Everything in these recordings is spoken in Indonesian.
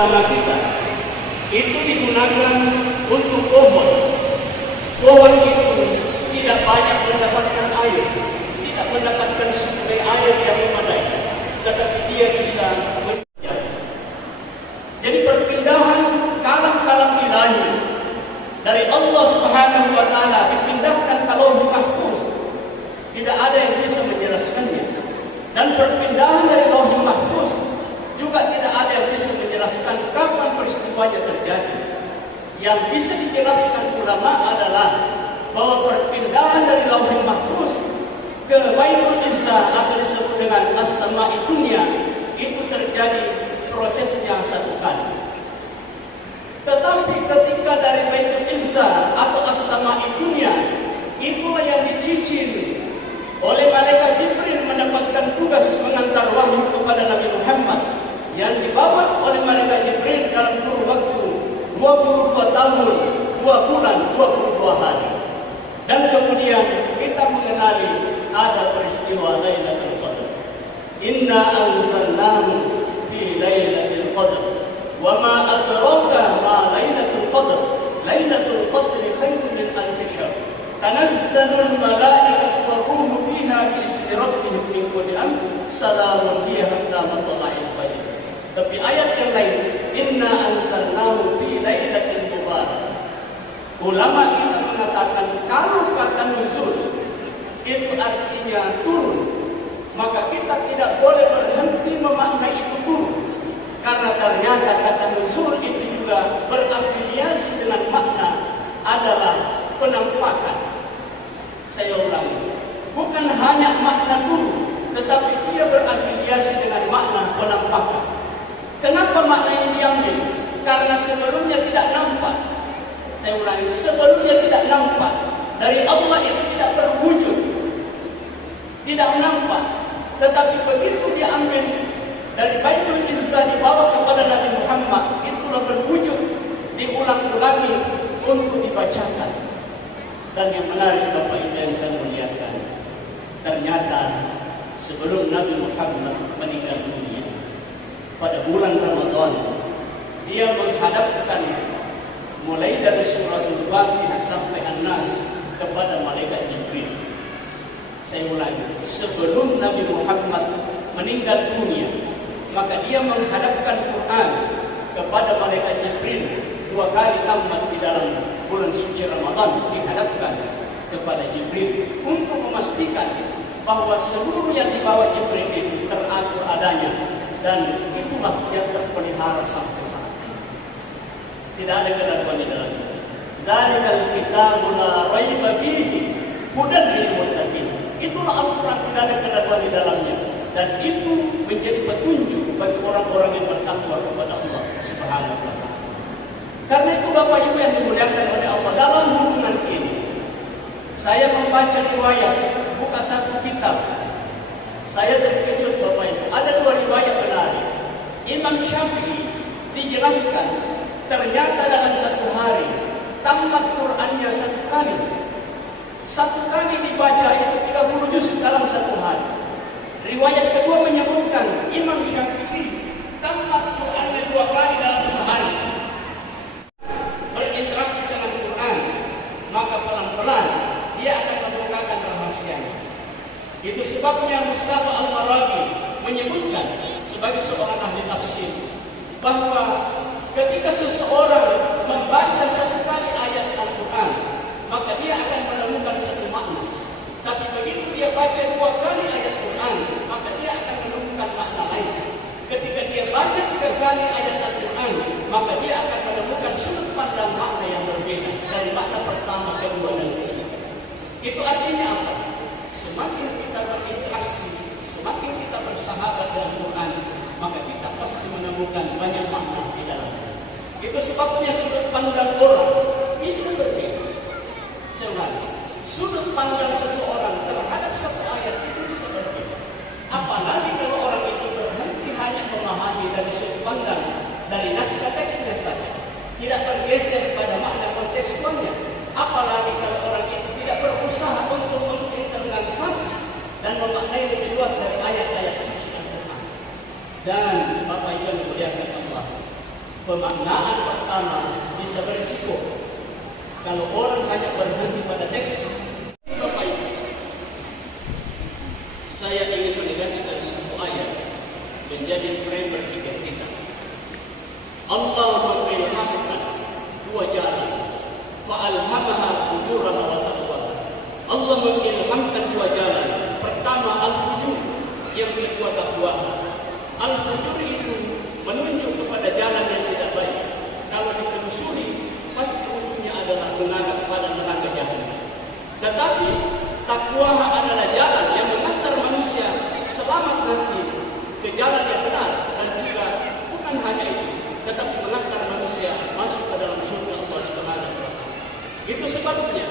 pertama kita itu digunakan untuk pohon. Pohon itu tidak banyak mendapatkan air, tidak mendapatkan sumber air yang memadai, tetapi dia bisa menjadi. Jadi perpindahan kalam-kalam ilahi dari Allah Subhanahu wa Ta'ala dipindahkan ke Lauhul Mahfuz, tidak ada yang bisa menjelaskannya. Dan perpindahan dari Lauhul Mahfuz juga tidak ada yang bisa menjelaskan kapan peristiwanya terjadi. Yang bisa dijelaskan ulama adalah bahwa perpindahan dari Lauhul Mahfuz ke Baitul Izzah atau disebut dengan As-Sama'i Dunya itu terjadi prosesnya satu kali. Tetapi ketika dari Baitul Izzah atau As-Sama'i Dunya, itulah yang dicicil oleh malaikat Jibril mendapatkan tugas mengantar wahyu kepada Nabi Muhammad yang dibawa oleh malaikat Jibril dalam kurun waktu 22 tahun, 2 bulan, 22 hari. Dan kemudian kita mengenali ada peristiwa Lailatul Qadar. Inna anzalnahu fi Lailatul Qadar. Wa ma adraka ma Lailatul Qadar. Lailatul Qadr khairun min alf syahr. Tanazzalul malaikatu war ruhu fiha bi izni rabbihim min kulli amr. Salamun hiya hatta matla'il fajr. Tapi ayat yang lain, inna anzalnahu fi lailatin mubarakah. Ulama kita mengatakan kalau kata nuzul itu artinya turun, maka kita tidak boleh berhenti memaknai itu turun. Karena ternyata kata nuzul itu juga berafiliasi dengan makna adalah penampakan. Saya ulangi, bukan hanya makna turun, tetapi dia berafiliasi dengan makna penampakan. Kenapa makna ini diambil? Karena sebelumnya tidak nampak. Saya ulangi, sebelumnya tidak nampak. Dari Allah itu tidak terwujud, tidak nampak. Tetapi begitu diambil dari Baitul Izzah dibawa kepada Nabi Muhammad, itulah berwujud, diulang-ulangi untuk dibacakan. Dan yang menarik Bapak Ibu yang saya muliakan, ternyata sebelum Nabi Muhammad meninggal dunia pada bulan Ramadan, dia menghadapkan mulai dari suratul Fatihah sampai An-Nas kepada malaikat Jibril. Saya ulangi, sebelum Nabi Muhammad meninggal dunia, maka dia menghadapkan Quran kepada malaikat Jibril 2 kali tamat di dalam bulan suci Ramadan, dihadapkan kepada Jibril untuk memastikan bahwa seluruh yang dibawa Jibril itu teratur adanya, dan itulah yang terpelihara sampai saat ini. Tidak ada keraguan di dalamnya. Zalikal kitabu la raiba fihi hudan lil muttaqin. Itulah Al-Quran, tidak ada keraguan di dalamnya, dan itu menjadi petunjuk bagi orang-orang yang bertakwa kepada Allah Subhanahu wa Ta'ala. Karena itu Bapak Ibu yang dimuliakan oleh Allah, dalam hubungan ini saya membaca riwayat, buka satu kitab, saya terkejut Bapak Ibu. Ada 2 riwayat menarik. Imam Syafi'i dijelaskan ternyata dalam 1 hari tamat Qurannya 1 kali. 1 kali dibaca itu 30 juz dalam 1 hari. Riwayat kedua menyebutkan Imam Syafi'i tamat Qurannya 2 kali dalam sehari. Berinteraksi dengan Quran, maka pelan-pelan dia akan membukakan rahasianya. Itu sebabnya Mustafa Al-Marabi menyebutkan sebagai seorang ahli tafsir bahwa ketika seseorang membaca 1 kali ayat Al-Quran, maka dia akan menemukan 1 makna. Tapi begitu dia baca 2 kali ayat Quran, maka dia akan menemukan makna lain. Ketika dia baca 3 kali ayat Al-Quran, maka dia akan menemukan sudut pandang makna yang berbeda dari makna pertama, kedua, dan ketiga. Itu artinya apa? Semakin kita berinteraksi, semakin kita bersahabat dengan Quran, maka kita pasti menemukan banyak makna di dalamnya. Itu sebabnya sudut pandang orang bisa berbeda. Saya ulangi, sudut pandang seseorang terhadap 1 ayat itu bisa berbeda. Apalagi kalau orang itu berhenti hanya memahami dari sudut pandang dari naskah teksnya saja, tidak bergeser pada makna kontekstualnya. Apalagi kalau orang itu tidak berusaha untuk menginternalisasi dan memaknai lebih luas dari ayat-ayat suci Al-Quran. Dan Bapak Ibu yang dimuliakan Allah, Pemaknaan pertama bisa berisiko kalau orang hanya berhenti pada teks. Bapak Ibu, saya ingin menegaskan satu ayat menjadi frame berpikir kita. Allah mengilhamkan dua jalan, fa'alhamaha fujuraha wa taqwaha. Allah mengilhamkan dua jalan. Pertama al-fujur, yang kedua taqwa. Al-fujur itu menunjuk kepada jalan yang tidak baik. Kalau ditelusuri, pasti ujungnya adalah mengarah pada neraka jahanam. Tetapi takwa adalah jalan yang mengantar manusia selamat nanti ke jalan yang benar, dan juga bukan hanya itu, tetapi mengantar manusia masuk ke dalam surga Allah Subhanahu wa taala. Itu sebabnya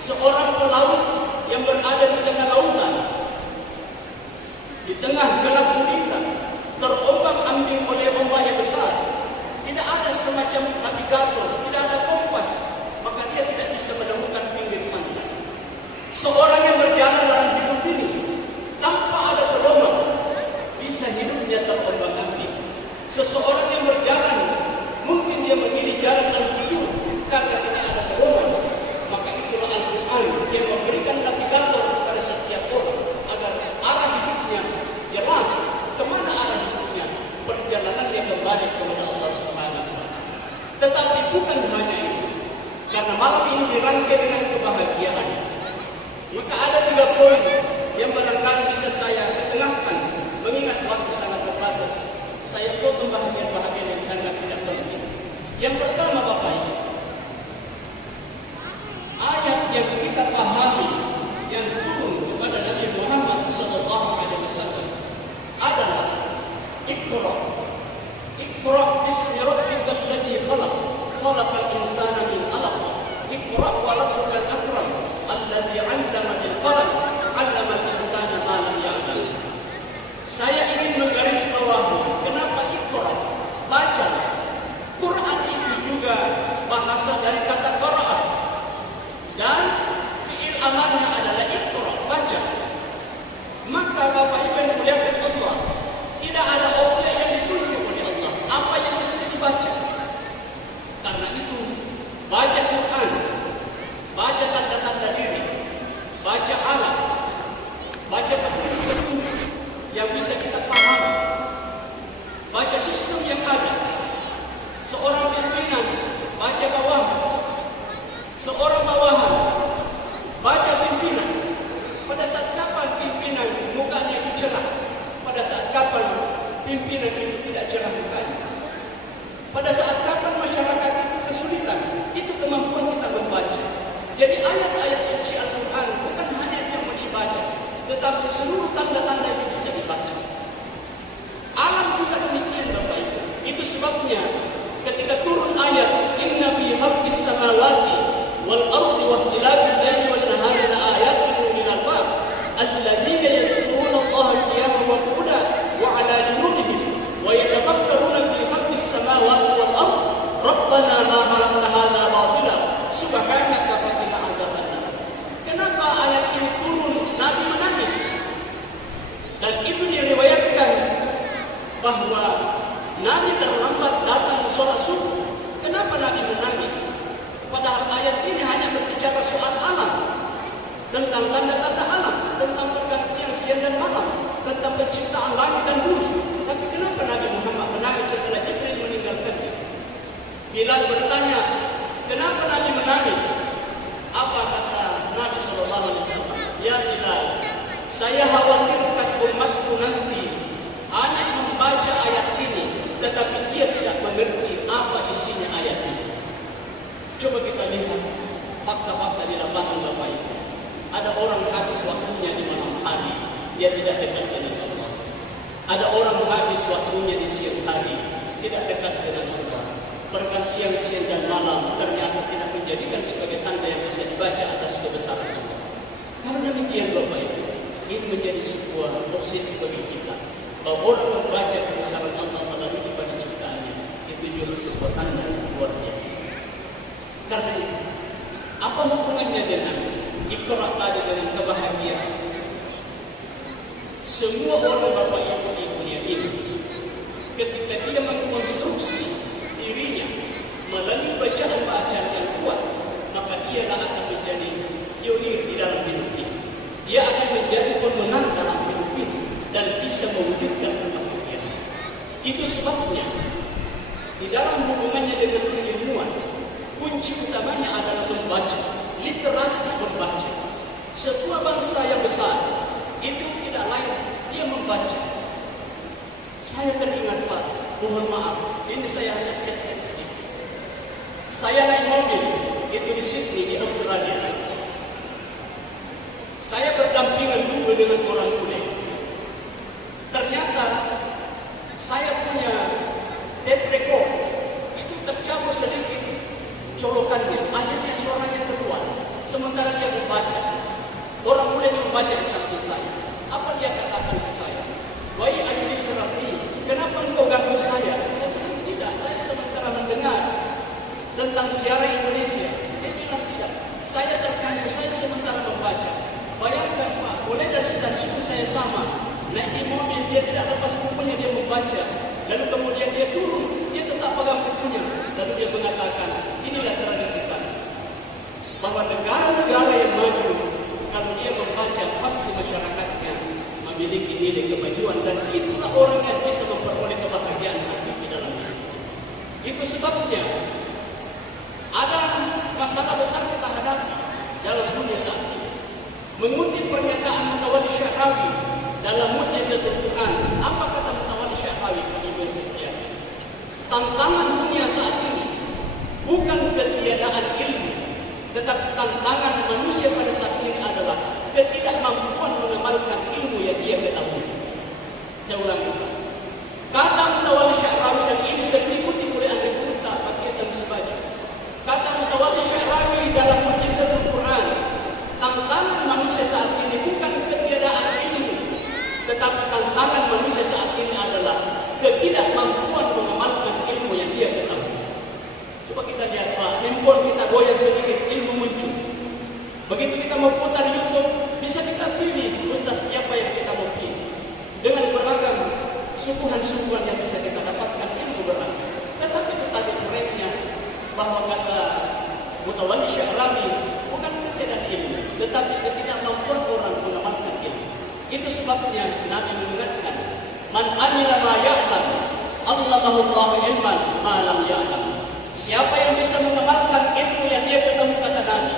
seorang pelaut yang berada di tengah lautan, di tengah gelap gulita, terombang-ambing oleh ombak yang besar, tidak ada semacam navigator, tidak ada kompas, maka dia tidak bisa menemukan pinggir pantai. Seorang yang berjalan dalam hidup ini tanpa ada pedoman, bisa hidupnya terombang-ambing. Seseorang yang berjalan, mungkin dia memilih jalan al-fujur karena tidak ada pedoman. Maka itulah Al-Quran yang memberikan navigator kepada setiap orang agar arah hidupnya jelas, kemana arah hidupnya, perjalanan yang kembali kepada Allah Subhanahu wa taala. Tetapi bukan hanya itu, karena malam ini dirangkai dengan kebahagiaan. Maka ada 3 poin yang barangkali bisa saya ketengahkan, mengingat waktu sangat terbatas. Saya potong bahagian-bahagian yang sangat tidak penting. Yang pertama, Bapak Ibu, ayat yang kita pahami yang turun kepada Nabi Muhammad SAW adalah Iqra. Iqra bismi rabbikal ladzi khalaq, khalaqal insana min 'alaq. Iqra wa rabbukal akram, alladzi 'allama bil qalam, 'allamal insana ma lam ya'lam. Saya ingin menggarisbawahi kenapa Iqra, baca. Quran itu juga bahasa dari kata qara'a, dan fi'il amarnya adalah Iqra, baca. Maka Bapak Ibu yang muliakan Allah, tidak ada objek yang ditunjuk oleh Allah apa yang mesti dibaca. Karena itu, baca Quran, baca tanda-tanda diri, baca alam, baca petunjuk-petunjuk yang bisa kita pahami, baca sistem yang ada. Seorang pimpinan, baca bawahan. Seorang bawahan, baca pimpinan. Pada saat kapan pimpinan mukanya itu cerah? Pada saat kapan pimpinan itu tidak cerah mukanya? Pada saat kapan masyarakat itu kesulitan? Itu kemampuan kita membaca. Jadi ayat-ayat suci Al-Quran bukan hanya yang mau dibaca, tetapi seluruh tanda-tanda yang bisa dibaca. Alam juga demikian, Bapak Ibu. Itu sebabnya ketika turun ayat inna fi khalqis samawati wal ardi wa ikhtilafil laili wan nahari la ayatin lil albab alladziina yadhkuruna Allaha qiyaman wa qu'udan wa 'ala junubihim wa yatafakkaruna fi khalqis samawati wal ardi rabbana ma khalaqta hadza batila subhanaka faqina 'adzabannar. Kenapa ayat ini turun? Nabi menangis. Dan itu diriwayatkan bahwa Nabi terlambat datang sholat subuh. Kenapa Nabi menangis? Padahal ayat ini hanya berbicara soal alam, tentang tanda-tanda alam, tentang pergantian siang dan malam, tentang penciptaan langit dan bumi. Tapi kenapa Nabi Muhammad menangis setelah Jibril meninggalkannya? Bilal bertanya, kenapa Nabi menangis? Apa kata Nabi SAW? Ya Bilal, saya khawatirkan umatku nanti hanya membaca ayat ini, tetapi dia tidak mengerti apa isinya ayat ini. Coba kita lihat fakta-fakta di lapangan, Bapak Ibu. Ada orang habis waktunya di malam hari, dia tidak dekat dengan Allah. Ada orang habis waktunya di siang hari, tidak dekat dengan Allah. Pergantian siang dan malam ternyata tidak menjadikan sebagai tanda yang bisa dibaca atas kebesaran Allah. Kalau demikian, Bapak Ibu, ini menjadi sebuah posisi bagi kita, bahwa orang membaca kebesaran Allah melalui ibadah ciptaannya, itu juga sebuah tanda yang luar biasa. Karena itu, apa hubungannya dengan Iqra tadi dengan kebahagiaan? Semua orang Bapak Ibu di dunia ini, ketika dia mengkonstruksi, mewujudkan kebahagiaan. Itu sebabnya di dalam hubungannya dengan keilmuan, kunci utamanya adalah membaca, literasi membaca. Sebuah bangsa yang besar itu tidak lain dia membaca. Saya teringat Pak, mohon maaf, ini saya hanya setback sedikit. Saya naik mobil itu di Sydney di Australia. Saya berdampingan dulu dengan orang bule. Ternyata saya punya tape record itu tercabut sedikit colokannya, akhirnya suaranya keluar. Sementara dia membaca, orang bule membaca di samping saya. Apa dia katakan ke saya? Wahai Ayunis Rafi, kenapa engkau ganggu saya? Saya bilang tidak, saya sementara mendengar tentang siaran Indonesia. Dia bilang tidak, saya terganggu, saya sementara membaca. Bayangkan Pak, boleh dari stasiun saya sama, naik di mobil, dia tidak lepas bukunya, dia membaca. Lalu kemudian dia turun, dia tetap pegang bukunya. Lalu dia mengatakan, inilah tradisi kami. Bahwa negara-negara yang maju, kalau dia membaca, pasti masyarakatnya memiliki nilai kemajuan. Dan itulah orang yang bisa memperoleh kebahagiaan hati di dalam hidup. Itu sebabnya, ada masalah besar kita hadapi dalam dunia saat ini. Mengutip pernyataan Mutawalli Syahrawi dalam Mu'jizatul Quran, apa kata Mutawalli Syahrawi pada sekian? Tantangan dunia saat ini bukan ketiadaan ilmu, tetapi tantangan manusia pada saat ini adalah ketidakmampuan mengamalkan ilmu yang dia ketahui. Saya ulangi. Kata Mutawalli Syahrawi, dan ini sering diikuti oleh ahli Quran, pakai sama baju. Kata Mutawalli Syahrawi dalam Mu'jizatul Quran, tantangan manusia saat ini bukan ketiadaan ilmu, tetapi tantangan manusia saat ini adalah ketidakmampuan mengamalkan ilmu yang dia ketahui. Coba kita lihat Pak, handphone kita goyang sedikit, ilmu muncul. Begitu kita mau putar YouTube, bisa kita pilih ustaz siapa yang kita mau pilih. Dengan beragam suguhan-suguhan yang bisa kita dapatkan, ilmu beragam. Tetapi itu tadi frame-nya, bahwa kata Mutawalli Syahrawi bukan ketiadaan ilmu, tetapi ketidakmampuan orang mengamalkan ilmu. Itu sebabnya Nabi mengingatkan, man amila ma ya'lam, allamahu Allahu ilman ma lam ya'lam. Siapa yang bisa mengamalkan ilmu yang dia ketahui, kata Nabi,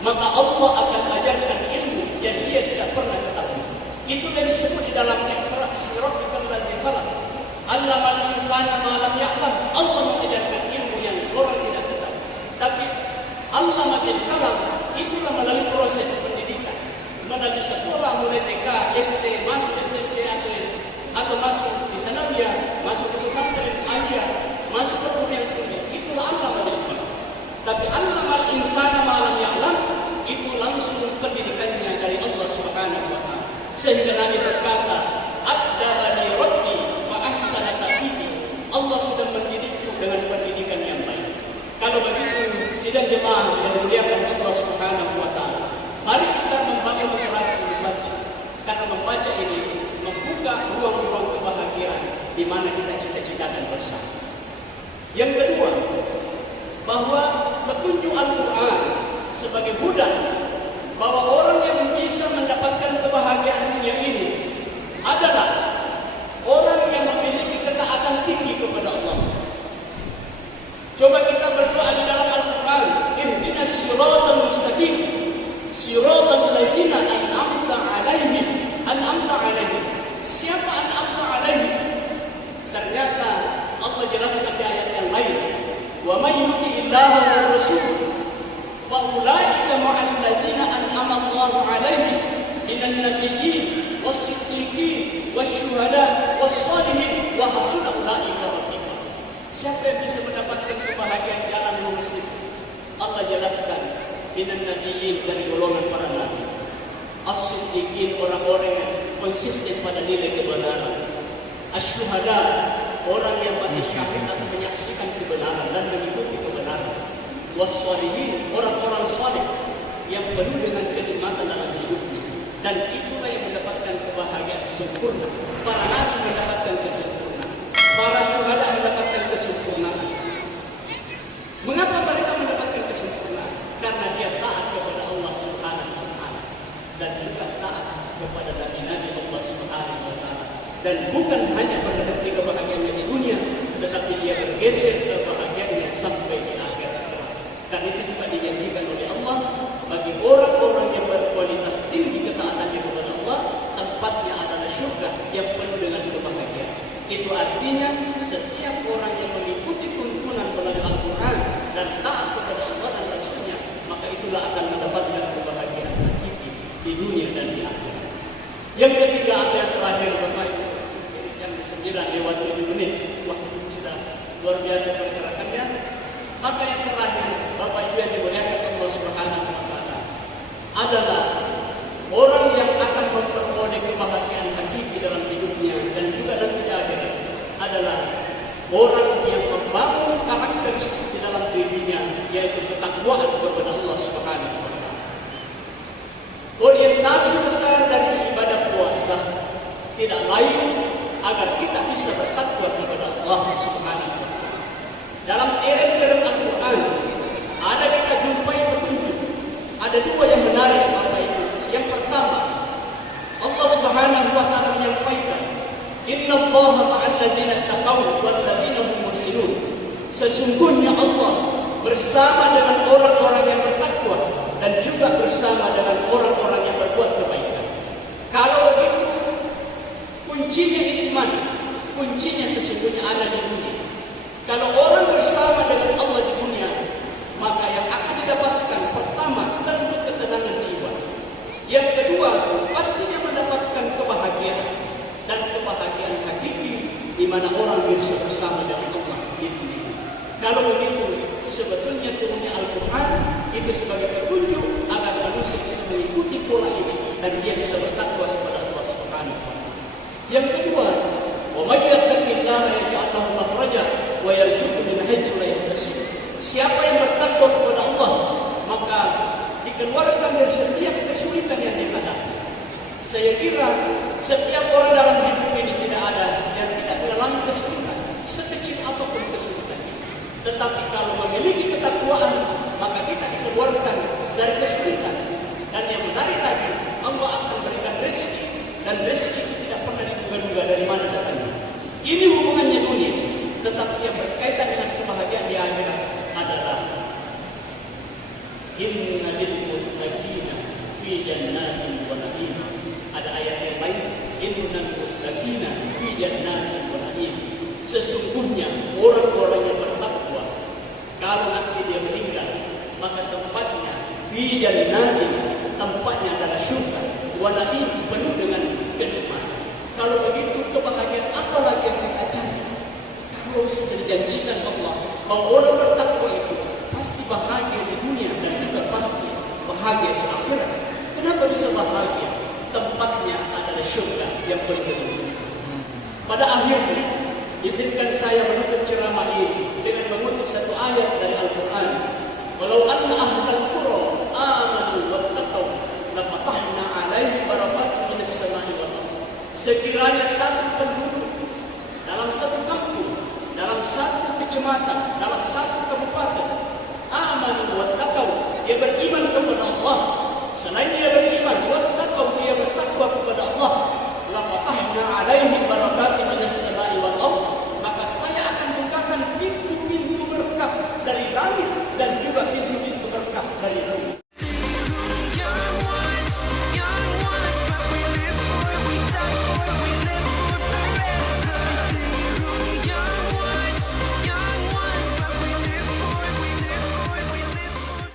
maka Allah akan ajarkan ilmu yang dia tidak pernah ketahui. Itu yang disebut di dalam Iqra bismi rabbikal ladzi khalaq. Allamal insana ma lam ya'lam. Allah mengajarkan ilmu yang orang tidak ketahui. Tapi Allah makin kalam, itulah melalui proses pendidikan, melalui sekolah, mulai TK, SD, masuk SMP atau masuk di sanawiyah, masuk ke pesantren, aliyah, masuk ke kuliah tinggi. Itulah Allah mendidik. Tapi allamal insana ma lam ya'lam, itu langsung pendidikannya dari Allah Subhanahu wa taala. Sehingga Nabi berkata, "Addabani Rabbi wa ahsana ta'dibi." Allah sudah mendidikku dengan pendidikan yang baik. Kalau begitu, sidang jemaah yang dimuliakan Allah Subhanahu wa taala, mari kita membangun literasi membaca. Karena membaca ini membuka ruang-ruang kebahagiaan di mana kita cita-citakan bersama. Yang kedua, bahwa petunjuk Al-Quran sebagai budak, bahwa orang yang bisa mendapatkan kebahagiaannya ini adalah orang yang memiliki ketaatan tinggi kepada Allah. Coba kita berdoa di dalam Al-Quran, ihdinas siratal mustaqim, siratal ladzina an'amta 'alaihim. Siapa an'amta 'alaihim? Ternyata Allah jelaskan di ayat yang lain, wa may yuti'illaha war rasul fa ulaika ma'al ladzina an'ama Allahu 'alaihim minan nabiyyin was-siddiqin wasyuhada was-shalihin wa hasuna ulaika rafiqa. Siapa yang bisa mendapatkan kebahagiaan jalan lurus itu? Allah jelaskan, minan nabiyyin, dari golongan para nabi, as-siddiqin, orang-orang yang konsisten pada nilai kebenaran, asyuhada, orang yang mati syahid atau menyaksikan kebenaran dan mengikuti kebenaran, was-shalihin, orang-orang saleh yang penuh dengan kenikmatan dalam hidupnya. Dan itulah yang mendapatkan kebahagiaan sempurna. Para nabi mendapatkan kesempurnaan, para syuhada mendapatkan kesempurnaan. Mengapa mereka mendapatkan kesempurnaan? Karena dia taat kepada Allah Subhanahu wa taala dan juga taat kepada nabi-nabi Allah Subhanahu wa taala. dan bukan hanya berhenti kebahagiaannya di dunia, tetapi dia bergeser kebahagiaannya sampai di akhirat. Dan itu juga dijanjikan oleh Allah bagi orang-orang yang berkualitas tinggi ketaatannya kepada Allah, tempatnya adalah surga yang penuh dengan kebahagiaan. Itu artinya setiap orang yang mengikuti tuntunan melalui Al-Quran dan taat kepada Allah dan Rasulnya, maka itulah akan mendapatkan kebahagiaan di dunia dan di akhirat. Yang ketiga atau yang terakhir, Bapak Ibu, yang 9:07 menit, waktu sudah luar biasa pergerakannya. Maka yang terakhir, Bapak Ibu yang dimuliakan Allah Subhanahu wa Ta'ala, adalah orang yang akan memperoleh kebahagiaan hakiki dalam hidupnya dan juga dalam akhirat adalah orang yang membangun karakteristik di dalam dirinya, yaitu ketakwaan kepada Allah Subhanahu wa Ta'ala. Orientasi besar dari ibadah puasa tidak lain agar kita bisa bertakwa kepada Allah Subhanahu wa Ta'ala. Dalam ayat-ayat Al-Quran ada kita jumpai petunjuk. Ada dua yang menarik, Bapak Ibu. Yang pertama, Allah Subhanahu wa Ta'ala menyampaikan, "Innallaha ma'al ladzina taqaw wal ladzina hum muhsinun." Sesungguhnya Allah bersama dengan orang-orang yang bertakwa dan juga bersama dengan orang-orang yang berbuat kebaikan. Kalau begitu, kuncinya iman, kuncinya sesungguhnya ada di dunia. Kalau orang bersama dengan Allah di dunia, maka yang akan didapatkan pertama tentu ketenangan jiwa. Yang kedua, pastinya mendapatkan kebahagiaan dan kebahagiaan hakiki di mana orang bisa bersama dengan Allah di dunia. Kalau begitu, sebetulnya turunnya Al-Quran itu sebagai petunjuk agar manusia bisa mengikuti pola ini dan dia bisa bertakwa kepada Allah Subhanahu wa Ta'ala. Yang kedua, wa may yattaqillaha yaj'al lahu makhraja wa yarzuqhu min haitsu la yahtasib. Siapa yang bertakwa kepada Allah, maka dikeluarkan dari setiap kesulitan yang dihadapi. Saya kira setiap orang dalam hidup ini tidak ada yang tidak mengalami kesulitan, sekecil apapun kesulitan. Tetapi kalau memiliki ketakwaan, maka kita dikeluarkan dari kesulitan. Dan yang menarik lagi, Allah akan berikan rezeki, dan rezeki itu tidak pernah diduga-duga dari mana datangnya. Ini hubungannya dunia, tetapi yang berkaitan dengan kebahagiaan di akhirat adalah inna lil muttaqina fi jannatin wa na'im. Ada ayat yang lain, innal muttaqina fi jannatin wa na'im. Sesungguhnya orang-orang yang bertakwa, kalau nanti dia meninggal, maka tempatnya fi jannatin, tempatnya adalah surga, wa na'im, penuh dengan kenikmatan. Kalau begitu, kebahagiaan apa lagi yang kita cari? Kalau sudah dijanjikan Allah bahwa orang bertakwa itu pasti bahagia di dunia dan juga pasti bahagia di akhirat. Kenapa bisa bahagia? Tempatnya adalah surga yang penuh. Pada akhirnya, izinkan saya menutup ceramah ini dengan mengutip satu ayat dari Al-Quran. Walau anna ahlal qura amanu wattaqaw lafatahna 'alaihim barakatin minas sama'i wal ardh. Sekiranya satu penduduk dalam satu kampung, dalam satu kecamatan, dalam satu kabupaten, amanu wattaqaw, dia beriman kepada Allah. Selain dia beriman, wattaqaw, dia bertakwa kepada Allah, lafatahna 'alaihim barakatin minas